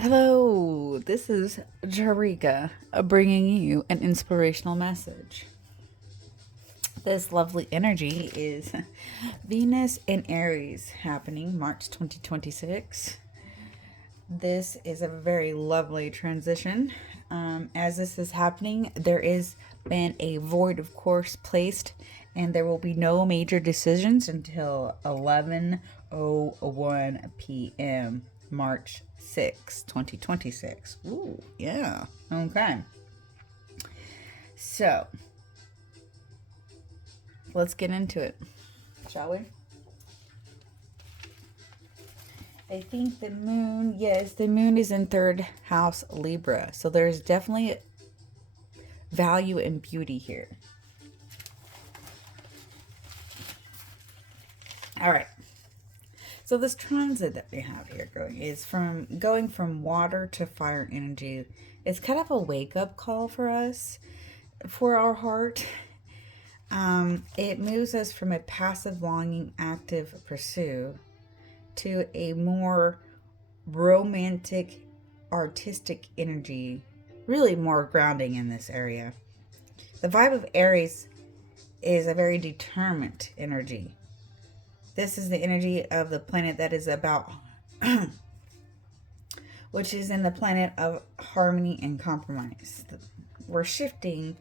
Hello, this is Jarika bringing you an inspirational message. This lovely energy is Venus in Aries happening March 2026. This is a very lovely transition. As this is happening, there is been a void of course placed, and there will be no major decisions until 11:01 p.m. March 6, 2026. Ooh, yeah. Okay. So, let's get into it, shall we? I think the moon, yes, the moon is in third house Libra. So there's definitely value and beauty here. All right. So this transit that we have here going from water to fire energy. It's kind of a wake up call for us, for our heart. It moves us from a passive longing, active pursuit to a more romantic, artistic energy, really more grounding in this area. The vibe of Aries is a very determined energy. This is the energy of the planet that is about, which is in the planet of harmony and compromise. We're shifting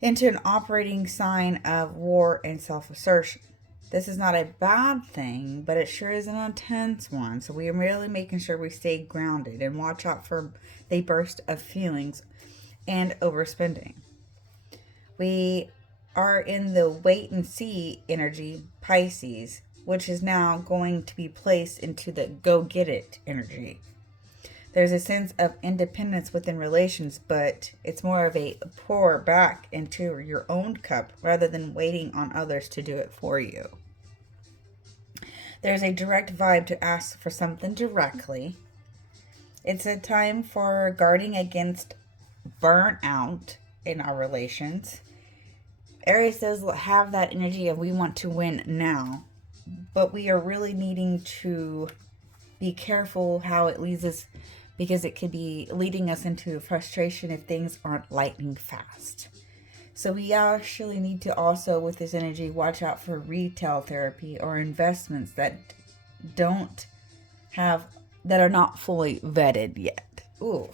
into an operating sign of war and self assertion. This is not a bad thing, but it sure is an intense one. So we are really making sure we stay grounded and watch out for the burst of feelings and overspending. We are in the wait and see energy, Pisces, which is now going to be placed into the go get it energy. There's a sense of independence within relations, but it's more of a pour back into your own cup rather than waiting on others to do it for you. There's a direct vibe to ask for something directly. It's a time for guarding against burnout in our relations. Aries does have that energy of we want to win now, but we are really needing to be careful how it leads us, because it could be leading us into frustration if things aren't lightning fast. So we actually need to also, with this energy, watch out for retail therapy or investments that are not fully vetted yet. Ooh.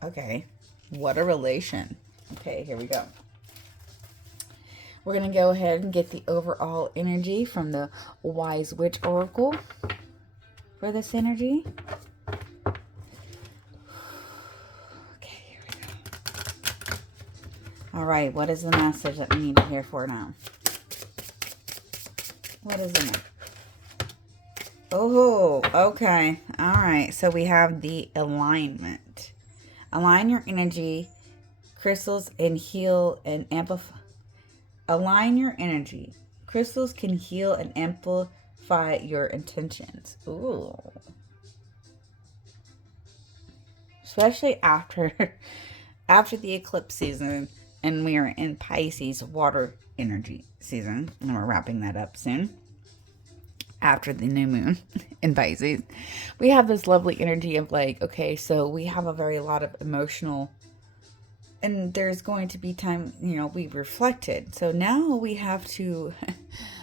Okay. What a relation. Okay, here we go. We're going to go ahead and get the overall energy from the Wise Witch Oracle for this energy. All right, what is the message that we need to hear for now? What is in it? Oh, okay. All right, so we have the alignment. Align your energy, crystals, and heal and amplify. Align your energy. Crystals can heal and amplify your intentions. Ooh. Especially after the eclipse season. And we are in Pisces water energy season. And we're wrapping that up soon. After the new moon in Pisces. We have this lovely energy of like, okay, so we have a very lot of emotional. And there's going to be time, we reflected. So now we have to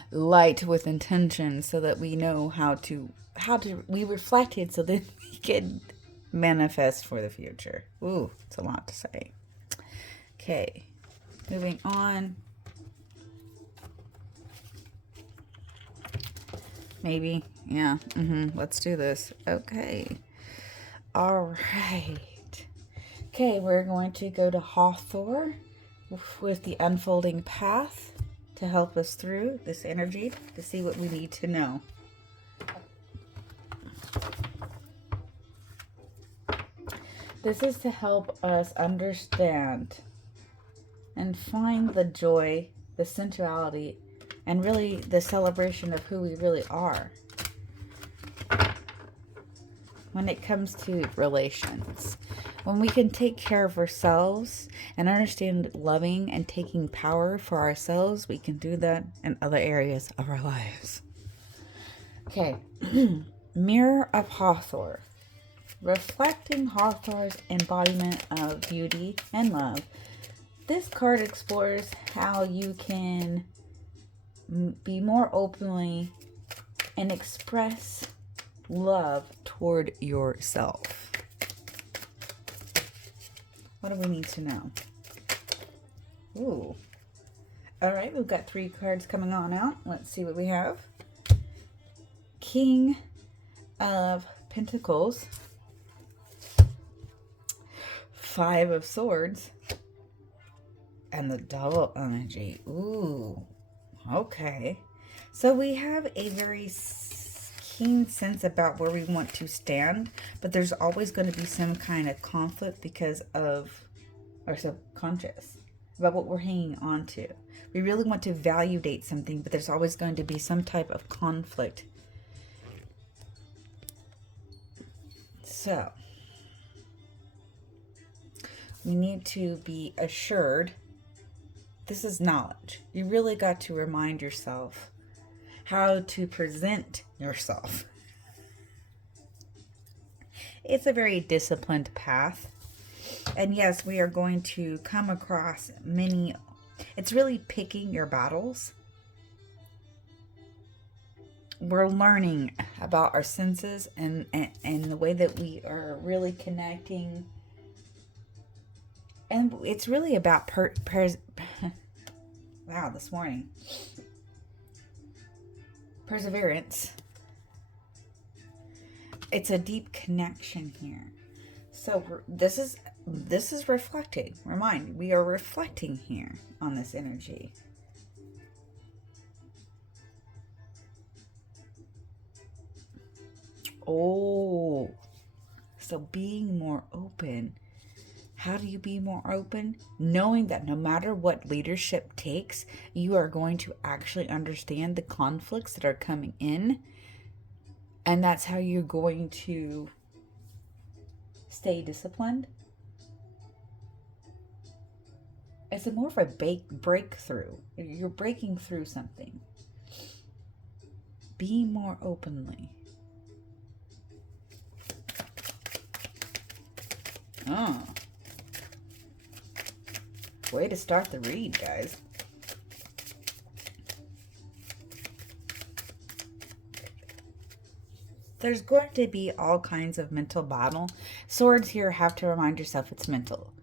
light with intention so that we know how to, we reflected so that we can manifest for the future. Ooh, it's a lot to say. Okay. Moving on. Maybe. Yeah. Let's do this. Okay. All right. Okay, we're going to go to Hawthorne with the unfolding path to help us through this energy to see what we need to know. This is to help us understand and find the joy, the sensuality, and really the celebration of who we really are when it comes to relations. When we can take care of ourselves and understand loving and taking power for ourselves, we can do that in other areas of our lives. Okay, Mirror of Hawthorne. reflecting Hawthorne's embodiment of beauty and love. This card explores how you can be more openly and express love toward yourself. What do we need to know? Ooh. All right, we've got 3 cards coming on out. Let's see what we have. King of Pentacles. 5 of Swords. And the Double energy. Ooh. Okay. So we have a very keen sense about where we want to stand, but there's always going to be some kind of conflict because of our subconscious about what we're hanging on to. We really want to validate something, but there's always going to be some type of conflict. So we need to be assured. This is knowledge. You really got to remind yourself how to present yourself. It's a very disciplined path. And yes, we are going to come across many. It's really picking your battles. We're learning about our senses and the way that we are really connecting. And it's really about wow, this morning. Perseverance. It's a deep connection here. So this is reflecting. Remind, we are reflecting here on this energy. Oh, so being more open. How do you be more open? Knowing that no matter what leadership takes, you are going to actually understand the conflicts that are coming in. And that's how you're going to stay disciplined. It's more of a breakthrough. You're breaking through something. Be more openly. Oh. Way to start the read, guys. There's going to be all kinds of mental battle. Swords here have to remind yourself it's mental.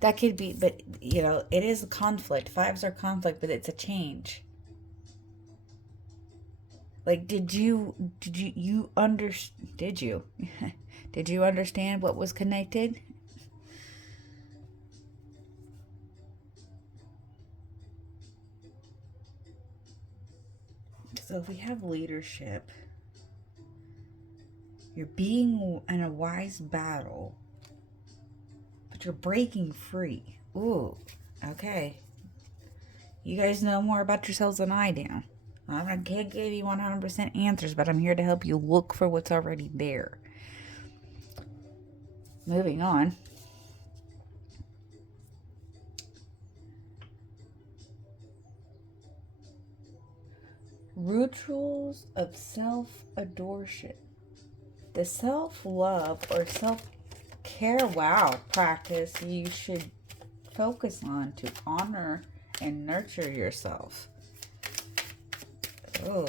That could be, but you know, it is a conflict. 5s are conflict, but it's a change. Like, did you understand what was connected? So if we have leadership, you're being in a wise battle, but you're breaking free. Ooh, okay. You guys know more about yourselves than I do. I can't give you 100% answers, but I'm here to help you look for what's already there. Moving on. Rituals of self-adoration. The self-love or self-care, practice you should focus on to honor and nurture yourself. Oh,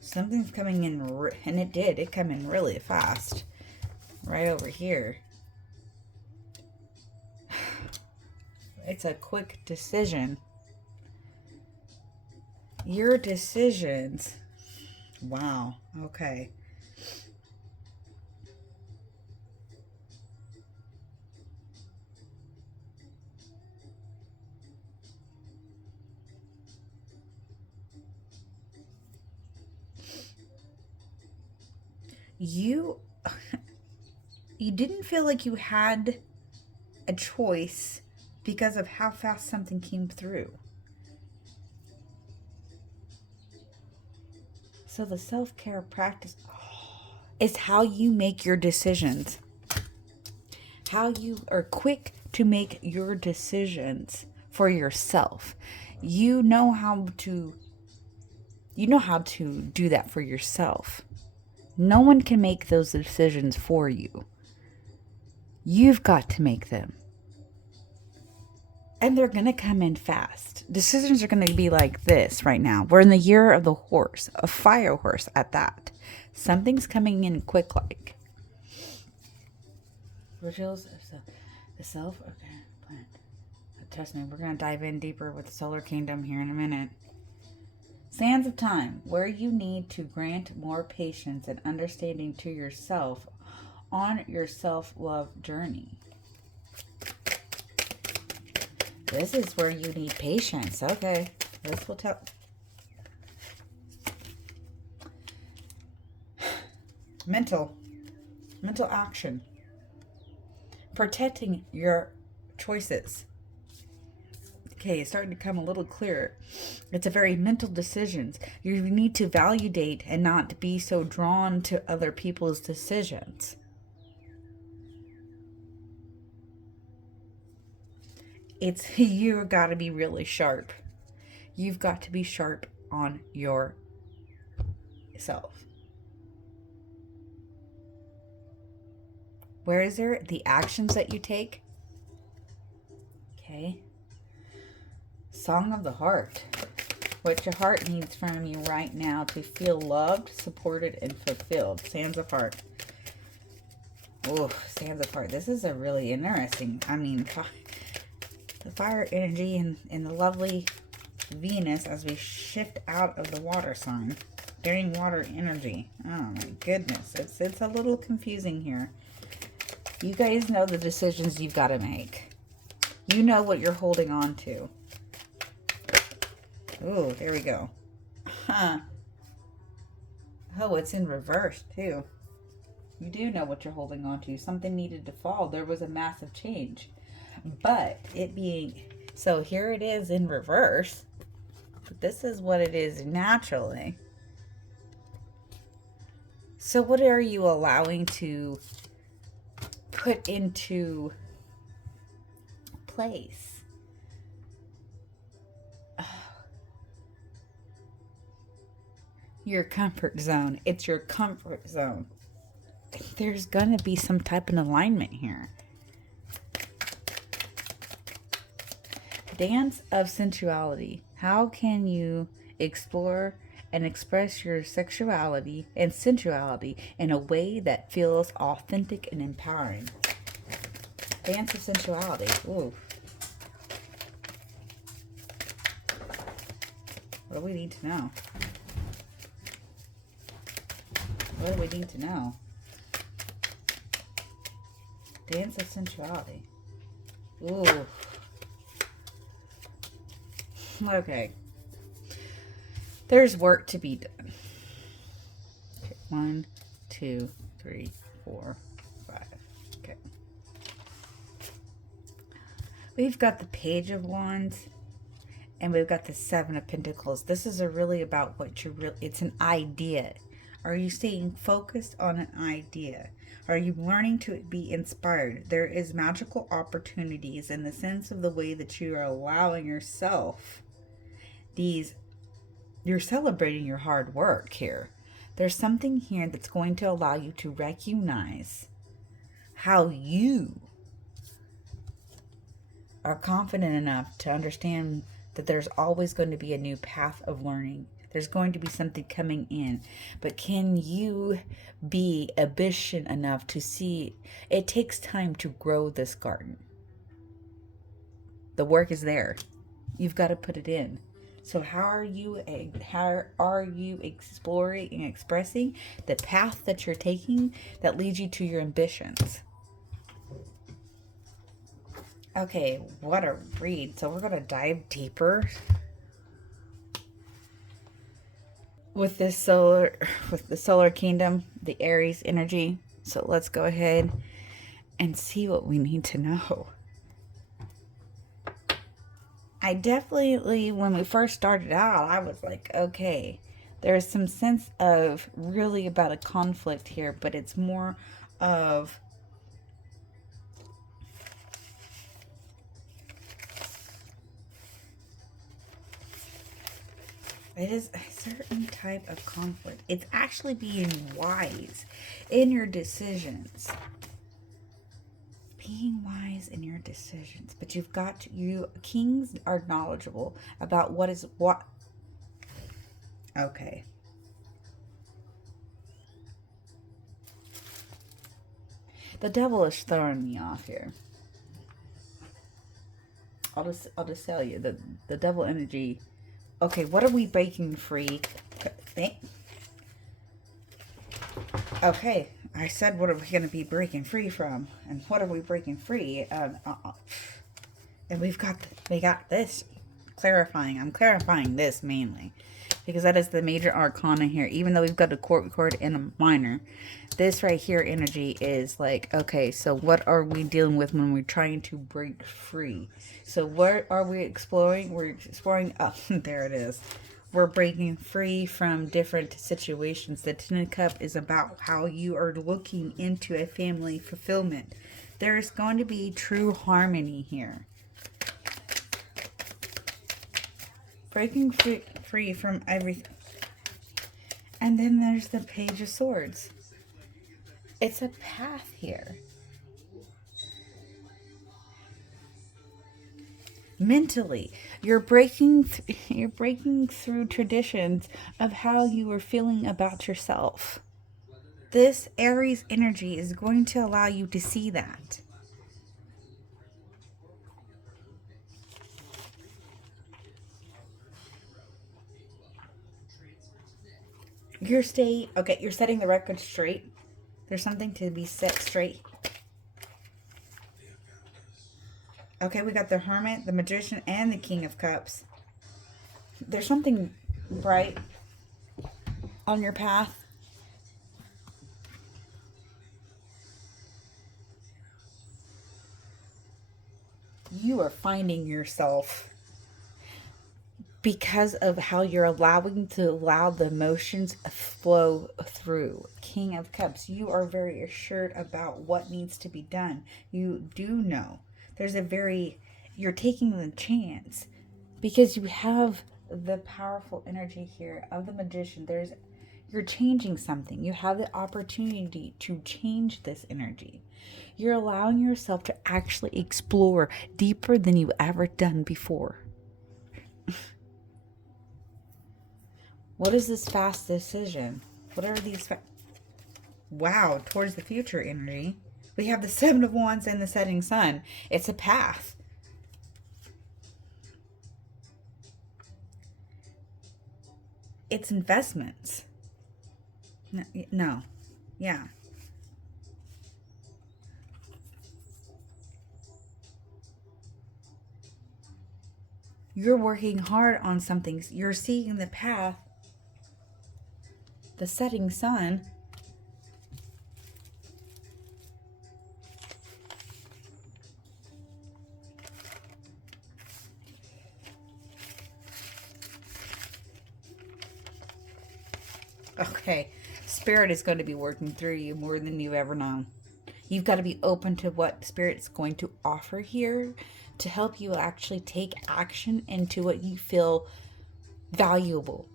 something's coming in, and it did. It come in really fast. Right over here. It's a quick decision. Your decisions. Wow. Okay. You didn't feel like you had a choice because of how fast something came through. So the self-care practice is how you make your decisions. How you are quick to make your decisions for yourself. You know how to do that for yourself. No one can make those decisions for you. You've got to make them. And they're going to come in fast. Decisions are going to be like this right now. We're in the year of the horse, a fire horse at that. Something's coming in quick like. Rituals of the self. Okay, plan. Trust me, we're going to dive in deeper with the solar kingdom here in a minute. Sands of time, where you need to grant more patience and understanding to yourself on your self-love journey. This is where you need patience. Okay, this will tell. Mental action. Protecting your choices. Okay, it's starting to come a little clearer. It's a very mental decisions. You need to validate and not be so drawn to other people's decisions. It's you got to be really sharp. You've got to be sharp on yourself. Where is there the actions that you take? Okay. Song of the heart. What your heart needs from you right now to feel loved, supported, and fulfilled. Sands of heart. Oh, sands of heart. This is a really interesting. I mean, the fire energy and the lovely Venus as we shift out of the water sign. During water energy. Oh my goodness. It's a little confusing here. You guys know the decisions you've got to make. You know what you're holding on to. Oh, there we go. Huh. Oh, it's in reverse, too. You do know what you're holding on to. Something needed to fall. There was a massive change. But it being... So here it is in reverse. But this is what it is naturally. So what are you allowing to put into place? Your comfort zone. It's your comfort zone. There's going to be some type of alignment here. Dance of sensuality. How can you explore and express your sexuality and sensuality in a way that feels authentic and empowering? Dance of sensuality. Ooh. What do we need to know? What do we need to know? Dance of sensuality. Ooh. Okay. There's work to be done. Okay. 1, 2, 3, 4, 5. Okay. We've got the Page of Wands. And we've got the Seven of Pentacles. This is really about what you really... It's an idea. Are you staying focused on an idea? Are you learning to be inspired? There is magical opportunities in the sense of the way that you are allowing yourself these... You're celebrating your hard work here. There's something here that's going to allow you to recognize how you are confident enough to understand that there's always going to be a new path of learning. There's going to be something coming in. But can you be ambitious enough to see it takes time to grow this garden? The work is there. You've got to put it in. So how are you exploring and expressing the path that you're taking that leads you to your ambitions? Okay, what a read. So we're going to dive deeper with the solar kingdom, the Aries energy. So let's go ahead and see what we need to know. I definitely, when we first started out, I was like, okay, there's some sense of really about a conflict here, but it's more of... It is a certain type of conflict. It's actually being wise in your decisions. being wise in your decisions, but you've got to, you kings are knowledgeable about what is what. Okay. The devil is throwing me off here. I'll just tell you the devil energy. Okay, what are we breaking free? Okay, I said what are we going to be breaking free from, and what are we breaking free? And we got this clarifying. I'm clarifying this mainly because that is the major arcana here. Even though we've got a court chord and a minor, this right here energy is like, okay, so what are we dealing with when we're trying to break free? So what are we exploring? We're exploring. Oh, there it is. We're breaking free from different situations. The Ten of Cups is about how you are looking into a family fulfillment. There's going to be true harmony here. Breaking free from everything. And then there's the Page of Swords. It's a path here. Mentally, you're breaking through traditions of how you were feeling about yourself. This Aries energy is going to allow you to see that. You're setting the record straight. There's something to be set straight. Okay, we got the Hermit, the Magician, and the King of Cups. There's something bright on your path. You are finding yourself because of how you're allowing to allow the emotions flow through. King of Cups, you are very assured about what needs to be done. You do know. You're taking the chance because you have the powerful energy here of the Magician. You're changing something. You have the opportunity to change this energy. You're allowing yourself to actually explore deeper than you've ever done before. What is this fast decision? What are these? Wow, towards the future energy. We have the Seven of Wands and the setting sun. It's a path. It's investments. No. Yeah. You're working hard on something. You're seeing the path. The setting sun. Okay. Spirit is going to be working through you more than you've ever known. You've got to be open to what Spirit's going to offer here to help you actually take action into what you feel valuable.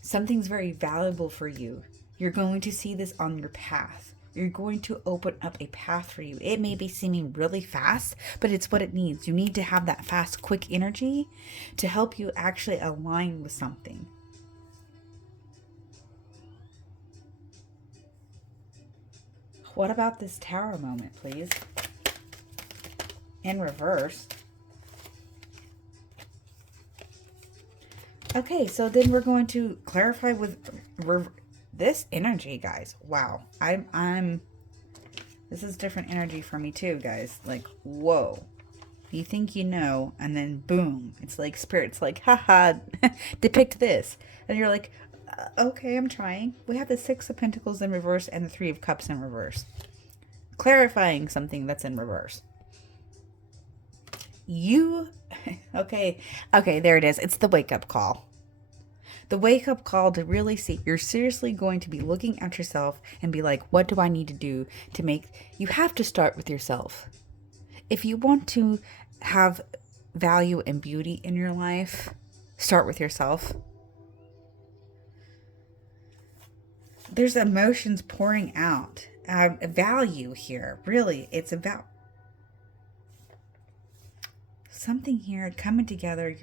Something's very valuable for you. You're going to see this on your path. You're going to open up a path for you. It may be seeming really fast, but it's what it needs. You need to have that fast, quick energy to help you actually align with something. What about this Tower moment, please? In reverse. Okay, so then we're going to clarify with this energy, guys. Wow. This is different energy for me too, guys. Like, whoa. You think you know, and then boom. It's like Spirit's like, haha, depict this. And you're like, okay, I'm trying. We have the Six of Pentacles in reverse and the Three of Cups in reverse. Clarifying something that's in reverse. Okay, there it is. It's the wake-up call. The wake-up call to really see you're seriously going to be looking at yourself and be like, what do I need to do to make... You have to start with yourself. If you want to have value and beauty in your life, start with yourself. There's emotions pouring out. Value here. Really, it's about... something here coming together.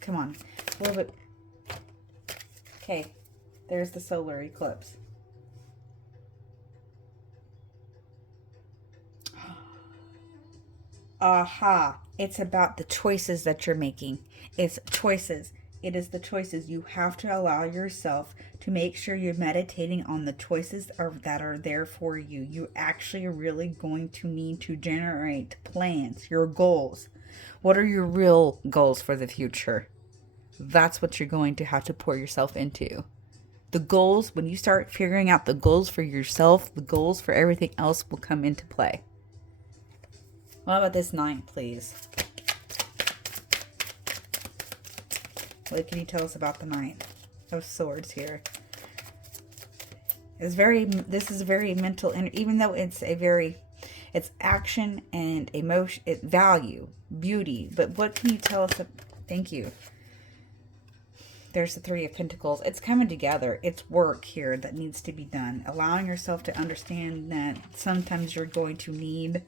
Come on, a little bit. Okay, there's the solar eclipse. Aha, it's about the choices that you're making. It's choices. It is the choices. You have to allow yourself to make sure you're meditating on the choices that are there for you. You actually are really going to need to generate plans, your goals. What are your real goals for the future? That's what you're going to have to pour yourself into. The goals, when you start figuring out the goals for yourself, the goals for everything else will come into play. What about this 9, please? What can you tell us about the 9 of Swords here? This is very mental, and even though it's action and emotion, value, beauty. But what can you tell us? Thank you. There's the 3 of Pentacles. It's coming together. It's work here that needs to be done. Allowing yourself to understand that sometimes you're going to need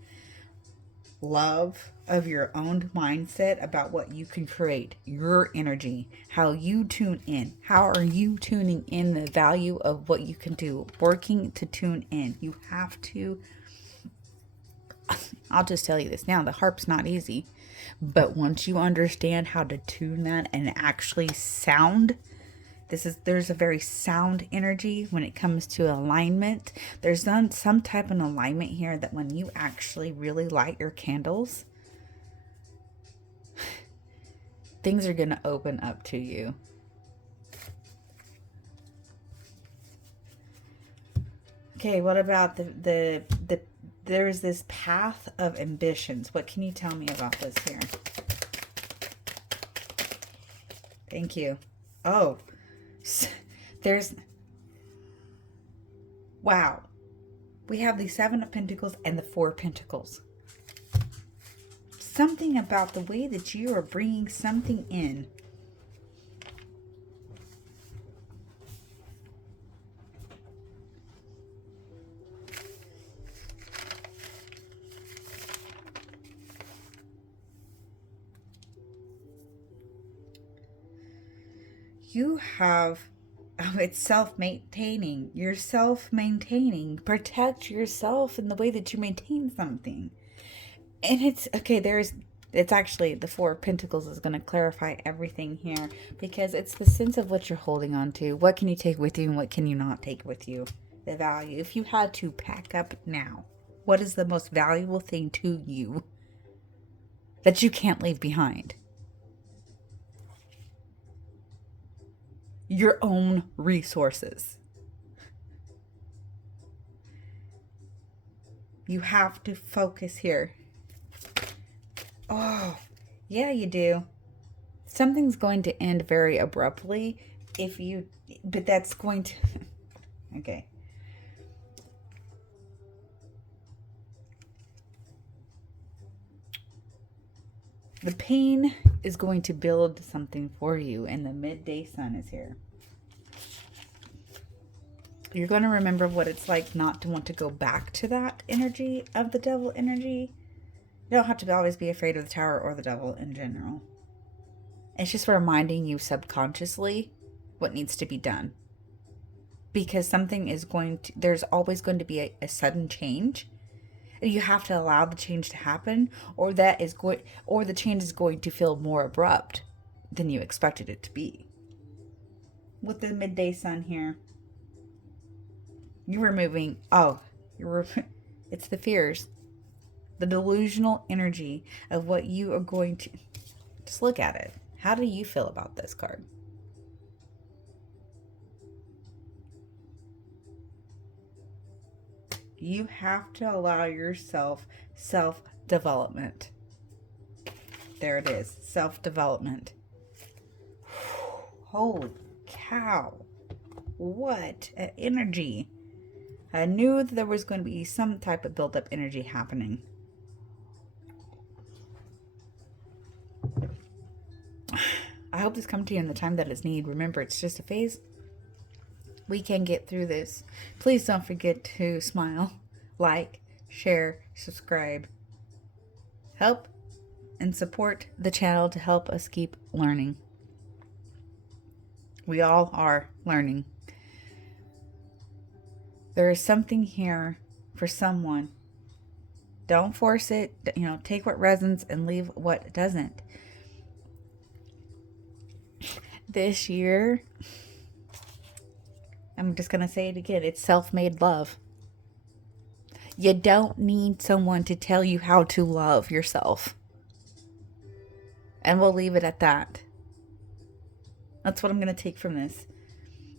love of your own mindset about what you can create, your energy, how you tune in. How are you tuning in the value of what you can do? Working to tune in. You have to. I'll just tell you this now, the harp's not easy. But once you understand how to tune that and actually sound, there's a very sound energy when it comes to alignment. There's some type of alignment here that when you actually really light your candles, things are going to open up to you. Okay, what about there's this path of ambitions. What can you tell me about this here? Thank you. Oh, wow. We have the 7 of Pentacles and the 4 of Pentacles. Something about the way that you are bringing something in. You have, it's self-maintaining. You're self-maintaining. Protect yourself in the way that you maintain something. And it's, okay, it's actually, the 4 of Pentacles is going to clarify everything here. Because it's the sense of what you're holding on to. What can you take with you and what can you not take with you? The value. If you had to pack up now, what is the most valuable thing to you that you can't leave behind? Your own resources. You have to focus here. Oh, yeah, you do. Something's going to end very abruptly but that's going to, okay. The pain is going to build something for you, and the midday sun is here. You're going to remember what it's like not to want to go back to that energy of the devil energy. You don't have to always be afraid of the tower or the devil in general. It's just reminding you subconsciously what needs to be done. Because something is there's always going to be a sudden change. You have to allow the change to happen, or the change is going to feel more abrupt than you expected it to be. With the midday sun here, you're removing, it's the fears, the delusional energy of what you are going to, just look at it. How do you feel about this card? You have to allow yourself self-development. There it is. Self-development. Holy cow. What an energy. I knew that there was going to be some type of built-up energy happening. I hope this comes to you in the time that it's needed. Remember, it's just a phase. We can get through this. Please don't forget to smile, like, share, subscribe. Help and support the channel to help us keep learning. We all are learning. There is something here for someone. Don't force it. Take what resonates and leave what doesn't. This year, I'm just going to say it again. It's self-made love. You don't need someone to tell you how to love yourself. And we'll leave it at that. That's what I'm going to take from this.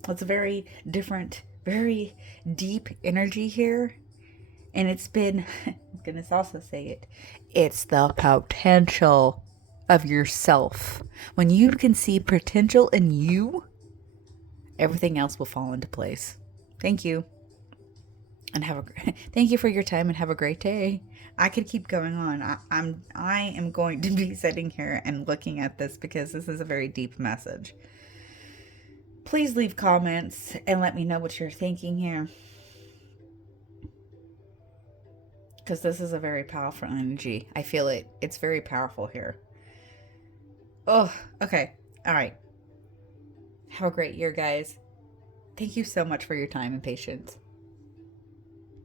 It's a very different, very deep energy here. And it's been, I'm going to also say it, it's the potential of yourself. When you can see potential in you, everything else will fall into place. Thank you. And thank you for your time and have a great day. I could keep going on. I am going to be sitting here and looking at this because this is a very deep message. Please leave comments and let me know what you're thinking here, because this is a very powerful energy. I feel it. It's very powerful here. Oh, okay. All right. Have a great year, guys. Thank you so much for your time and patience.